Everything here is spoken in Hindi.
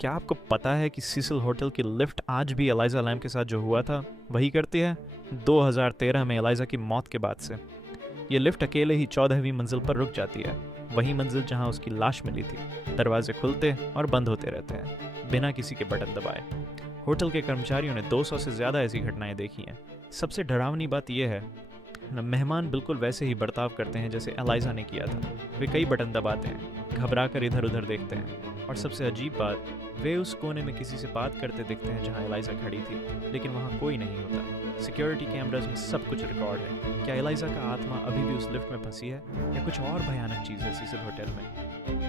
क्या आपको पता है कि सीसिल होटल की लिफ्ट आज भी एलाइजा लैम के साथ जो हुआ था वही करती है, 2013 में एलाइजा की मौत के बाद से। ये लिफ्ट अकेले ही 14वीं मंजिल पर रुक जाती है, वही मंजिल जहां उसकी लाश मिली थी। दरवाजे खुलते और बंद होते रहते हैं बिना किसी के बटन दबाए। होटल के कर्मचारियों ने 200 से ज़्यादा ऐसी घटनाएं देखी हैं। सबसे डरावनी बात यह है, मेहमान बिल्कुल वैसे ही बर्ताव करते हैं जैसे एलाइजा ने किया था। वे कई बटन दबाते हैं, घबरा कर इधर उधर देखते हैं, और सबसे अजीब बात, वे उस कोने में किसी से बात करते दिखते हैं जहां एलाइजा खड़ी थी, लेकिन वहां कोई नहीं होता। सिक्योरिटी कैमरास में सब कुछ रिकॉर्ड है। क्या एलाइजा का आत्मा अभी भी उस लिफ्ट में फंसी है, या कुछ और भयानक चीज़ है सीसिल होटल में?